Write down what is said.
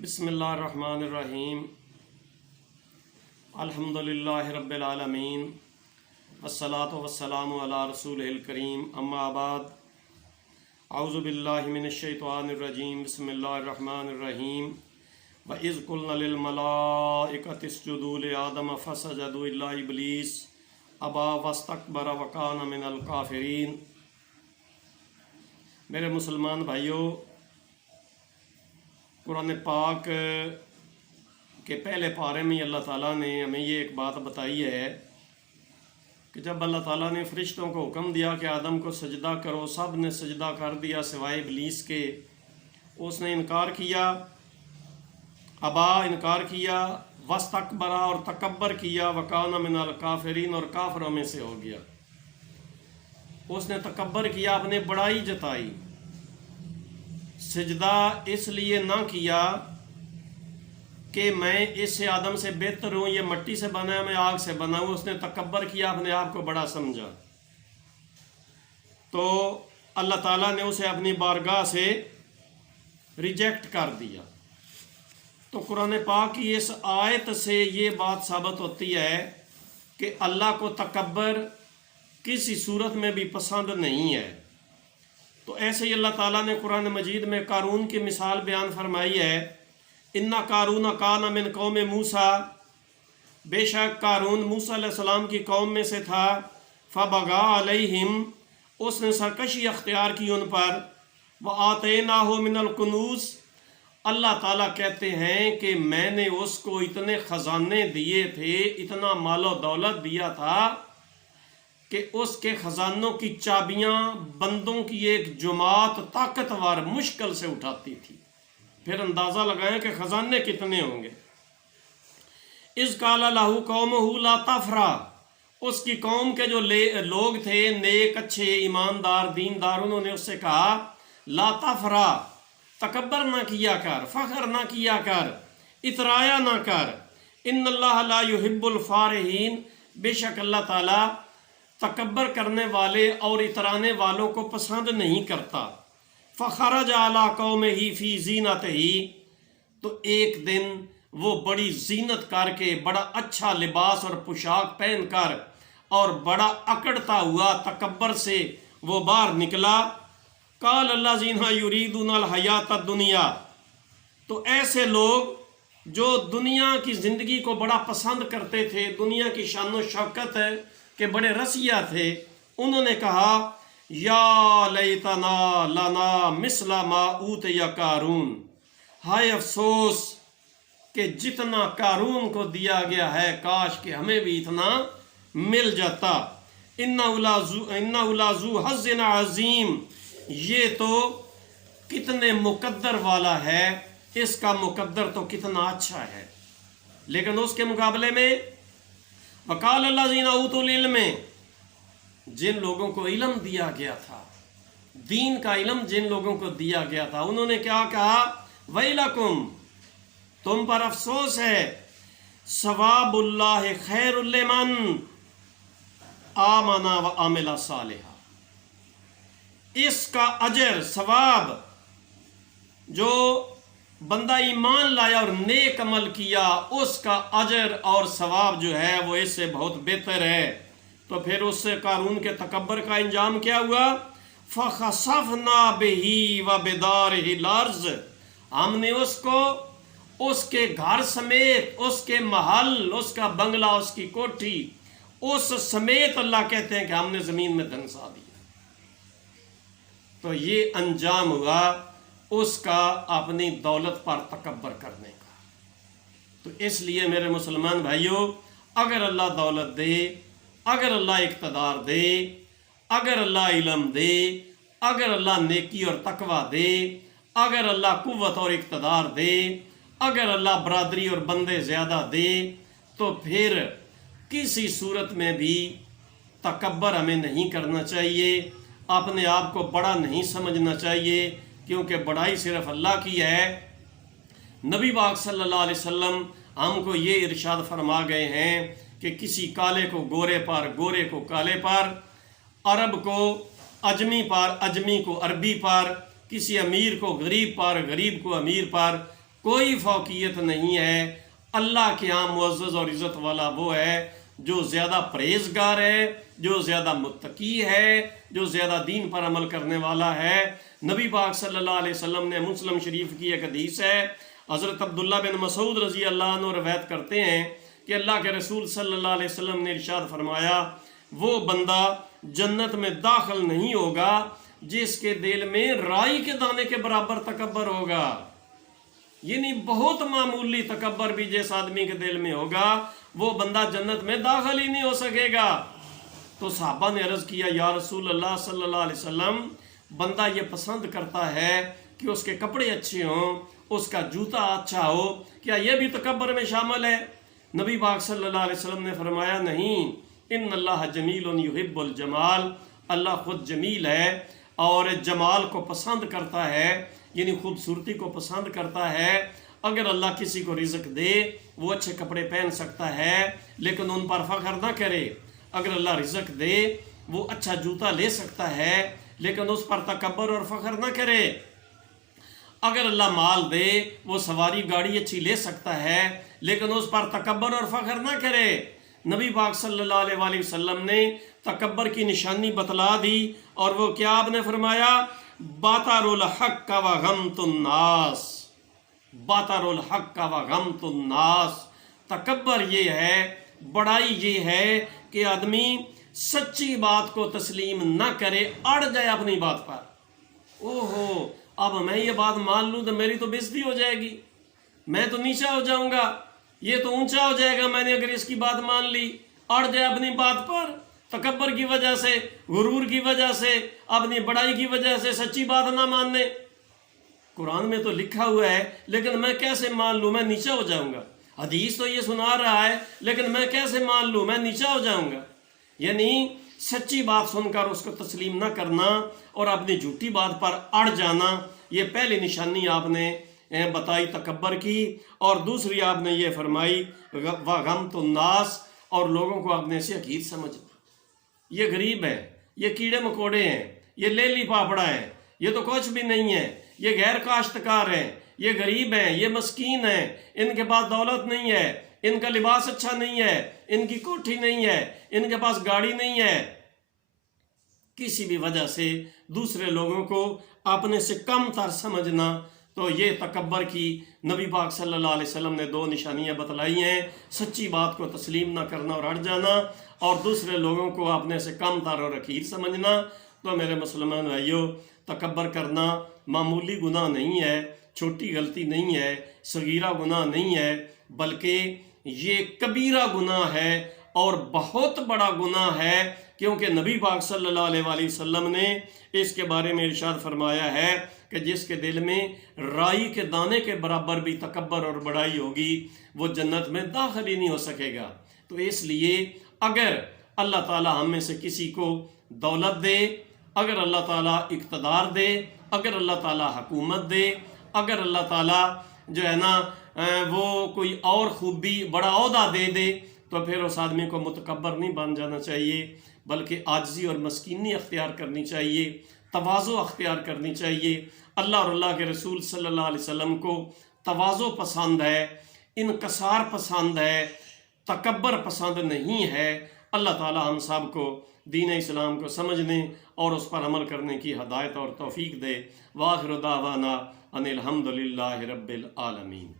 बिस्मिल्लाहिर्रहमानिर्रहीम अल्हम्दुलिल्लाहि रब्बिल आलमीन वस्सलातु वस्सलामु अला रसूलिहिल करीम अम्मा बाद औज़ु बिल्लाहि मिनश शैतानिर रजीम बिस्मिल्लाहिर्रहमानिर्रहीम व इज़ क़ुल्ना लिल मलाइकति इसजुदू लि आदम फसजदू इल्ला इब्लीस अबा वस्तकबरा व काना मिनल काफिरीन। मेरे मुसलमान भाइयों, कुरान पाक के पहले पारे में अल्लाह ताला ने हमें ये एक बात बताई है कि जब अल्लाह ताला ने फरिश्तों को हुक्म दिया कि आदम को सजदा करो, सब ने सजदा कर दिया सिवाय इब्लीस के। उसने इनकार किया, अबा इनकार किया, वस्तकबरा और तकब्बर किया, वकाना मिनल काफिरीन और काफिरों में से हो गया। उसने तकब्बर किया, अपने बड़ाई जताई। सजदा इसलिए ना किया कि मैं इससे आदम से बेहतर हूँ, ये मट्टी से बना है, मैं आग से बना हूँ। उसने तकब्बर किया, अपने आप को बड़ा समझा, तो अल्लाह ताला ने उसे अपनी बारगाह से रिजेक्ट कर दिया। तो कुरान पाक की इस आयत से ये बात साबित होती है कि अल्लाह को तकब्बर किसी सूरत में भी पसंद नहीं है। तो ऐसे ही अल्लाह ताला ने कुरान मजीद में कारून की मिसाल बयान फरमाई है। इन्ना कारून काना मिन कौम मूसा, बेशक कारून मूसा अलैहिस्सलाम की कौम में से था। फबगा अलैहिम, उसने सरकशी अख्तियार की उन पर। व आतैनाहु मिनल कुनूज, अल्लाह ताला कहते हैं कि मैंने उसको इतने ख़जाने दिए थे, इतना मालो दौलत दिया था कि उसके ख़जानों की चाबियां बंदों की एक जुमात ताकतवर मुश्किल से उठाती थी। फिर अंदाज़ा लगाएं कि ख़जाने कितने होंगे। इस काला लाहू कौमहू ला तफरा, उसकी कौम के जो लोग थे नेक, अच्छे, ईमानदार, दीनदार, उन्होंने उससे कहा ला तफरा, तकब्बर ना किया कर, फ़ख्र ना किया कर, इतराया ना कर। इन्नल्लाह ला युहिब्बुल फारिहीन, बेशक अल्लाह ताला तकब्बर करने वाले और इतराने वालों को पसंद नहीं करता। फ़खरज अला कौमिही फ़ी ज़ीनतिही, तो एक दिन वो बड़ी जीनत करके, बड़ा अच्छा लिबास और पोशाक पहनकर और बड़ा अकड़ता हुआ तकब्बर से वो बाहर निकला। काल अल्लाज़ीना युरीदुनल हयात दुनिया, तो ऐसे लोग जो दुनिया की ज़िंदगी को बड़ा पसंद करते थे, दुनिया की शान व शौकत के बड़े रसिया थे, उन्होंने कहा या लैतना लना मिसला मा ऊतिया कारून, हाय अफसोस कि जितना कारून को दिया गया है, काश कि हमें भी इतना मिल जाता। इन्ना उलाजू हज़्ज़िन अज़ीम, ये तो कितने मुकद्दर वाला है, इसका मुकद्दर तो कितना अच्छा है। लेकिन उसके मुकाबले में वकाल अल्लाज़ीना ऊतुल इल्म, जिन लोगों को इल्म दिया गया था, दीन का इल्म जिन लोगों को दिया गया था, उन्होंने क्या कहा, वैलकुम, तुम पर अफसोस है, सवाबुल्लाह खैरुल लिमन आमना व आमिला सालिहा, इसका अजर सवाब, जो बंदा ईमान लाया और नेक अमल किया, उसका अजर और सवाब जो है वो इससे बहुत बेहतर है। तो फिर उससे कारून के तकब्बर का इंजाम क्या हुआ, फ़ख़सफ़ना बिही व बिदारिहिल अर्ज़, हमने उसको उसके घर समेत, उसके महल, उसका बंगला, उसकी कोठी, उस समेत अल्लाह कहते हैं कि हमने ज़मीन में धंसा दिया। तो ये अंजाम हुआ उसका अपनी दौलत पर तकब्बर करने का। तो इसलिए मेरे मुसलमान भाइयों, अगर अल्लाह दौलत दे, अगर अल्लाह इक़्तिदार दे, अगर अल्लाह इल्म दे, अगर अल्लाह नेकी और तकवा दे, अगर अल्लाह कुव्वत और इक़्तिदार दे, अगर अल्लाह बरादरी और बंदे ज़्यादा दे, तो फिर किसी सूरत में भी तकब्बर हमें नहीं करना चाहिए, अपने आप को बड़ा नहीं समझना चाहिए, क्योंकि बड़ाई सिर्फ अल्लाह की है। नबी पाक सल्लल्लाहु अलैहि वसल्लम हमको ये इरशाद फरमा गए हैं कि किसी काले को गोरे पर, गोरे को काले पर, अरब को अजमी पर, अजमी को अरबी पर, किसी अमीर को गरीब पर, गरीब को अमीर पर کوئی فوقیت نہیں ہے۔ اللہ کے ہاں معزز اور عزت والا وہ ہے جو زیادہ پرہیزگار ہے، جو زیادہ متقی ہے، جو زیادہ دین پر عمل کرنے والا ہے۔ نبی پاک صلی اللہ علیہ وسلم نے مسلم شریف کی ایک حدیث ہے، حضرت عبداللہ بن مسعود رضی اللہ عنہ روایت کرتے ہیں کہ اللہ کے رسول صلی اللہ علیہ وسلم نے ارشاد فرمایا، وہ بندہ جنت میں داخل نہیں ہوگا جس کے دل میں رائی کے دانے کے برابر تکبر ہوگا۔ یعنی بہت معمولی تکبر بھی جس آدمی کے دل میں ہوگا وہ بندہ جنت میں داخل ہی نہیں ہو سکے گا۔ تو صحابہ نے عرض کیا، یا رسول اللہ صلی اللہ علیہ وسلم، بندہ یہ پسند کرتا ہے کہ اس کے کپڑے اچھے ہوں، اس کا جوتا اچھا ہو، کیا یہ بھی تکبر میں شامل ہے؟ نبی پاک صلی اللہ علیہ وسلم نے فرمایا، نہیں، ان اللہ جمیل یحب الجمال، اللہ خود جمیل ہے اور جمال کو پسند کرتا ہے، یعنی خوبصورتی کو پسند کرتا ہے۔ اگر اللہ کسی کو رزق دے وہ اچھے کپڑے پہن سکتا ہے لیکن ان پر فخر نہ کرے، اگر اللہ رزق دے وہ اچھا جوتا لے سکتا ہے لیکن اس پر تکبر اور فخر نہ کرے، اگر اللہ مال دے وہ سواری گاڑی اچھی لے سکتا ہے لیکن اس پر تکبر اور فخر نہ کرے۔ نبی پاک صلی اللہ علیہ وآلہ وسلم نے تکبر کی نشانی بتلا دی، اور وہ کیا آپ نے فرمایا، بَاطَرُ الْحَقَّ وَغَمْتُ النَّاسِ، بَاطَرُ الْحَقَّ وَغَمْتُ النَّاسِ۔ تکبر یہ ہے، بڑائی یہ ہے کہ آدمی سچی بات کو تسلیم نہ کرے، اڑ جائے اپنی بات پر۔ اوہو، اب میں یہ بات مان لوں تو میری تو بےزتی ہو جائے گی، میں تو نیچا ہو جاؤں گا، یہ تو اونچا ہو جائے گا میں نے اگر اس کی بات مان لی۔ اڑ جائے اپنی بات پر، تکبر کی وجہ سے، غرور کی وجہ سے، اپنی بڑائی کی وجہ سے سچی بات نہ ماننے۔ قرآن میں تو لکھا ہوا ہے لیکن میں کیسے مان لوں، میں نیچا ہو جاؤں گا۔ حدیث تو یہ سنا رہا ہے لیکن میں کیسے مان لوں، میں نیچا ہو جاؤں گا۔ یعنی سچی بات سن کر اس کو تسلیم نہ کرنا اور اپنی جھوٹی بات پر اڑ جانا، یہ پہلی نشانی آپ نے بتائی تکبر کی۔ اور دوسری آپ نے یہ فرمائی وَغَمْتُ النَّاسِ، اور لوگوں کو اپنے سے حقیر سمجھنا۔ یہ غریب ہے، یہ کیڑے مکوڑے ہیں، یہ لیلی پاپڑا ہے، یہ تو کچھ بھی نہیں ہے، یہ غیر کاشتکار ہیں، یہ غریب ہیں، یہ مسکین ہیں، ان کے پاس دولت نہیں ہے، ان کا لباس اچھا نہیں ہے، ان کی کوٹھی نہیں ہے، ان کے پاس گاڑی نہیں ہے۔ کسی بھی وجہ سے دوسرے لوگوں کو اپنے سے کم تر سمجھنا، تو یہ تکبر کی نبی پاک صلی اللہ علیہ وسلم نے دو نشانیاں بتلائی ہیں، سچی بات کو تسلیم نہ کرنا اور اڑ جانا، اور دوسرے لوگوں کو اپنے سے کم تر اور حقیر سمجھنا۔ تو میرے مسلمان بھائیو، تکبر کرنا معمولی گناہ نہیں ہے، چھوٹی غلطی نہیں ہے، صغیرہ گناہ نہیں ہے، بلکہ یہ کبیرہ گناہ ہے اور بہت بڑا گناہ ہے، کیونکہ نبی پاک صلی اللہ علیہ وآلہ وسلم نے اس کے بارے میں ارشاد فرمایا ہے کہ جس کے دل میں رائی کے دانے کے برابر بھی تکبر اور بڑائی ہوگی وہ جنت میں داخل ہی نہیں ہو سکے گا۔ تو اس لیے اگر اللہ تعالی ہم میں سے کسی کو دولت دے، اگر اللہ تعالیٰ اقتدار دے، اگر اللہ تعالیٰ حکومت دے، اگر اللہ تعالیٰ جو ہے نا وہ کوئی اور خوبی بڑا عہدہ دے دے، تو پھر اس آدمی کو متکبر نہیں بن جانا چاہیے، بلکہ عاجزی اور مسکینی اختیار کرنی چاہیے، تواضع اختیار کرنی چاہیے۔ اللہ اور اللہ کے رسول صلی اللہ علیہ وسلم کو تواضع پسند ہے، انکسار پسند ہے، تکبر پسند نہیں ہے۔ اللہ تعالی ہم سب کو دین اسلام کو سمجھنے اور اس پر عمل کرنے کی ہدایت اور توفیق دے۔ وآخر دعوانا ان الحمد للہ رب العالمین۔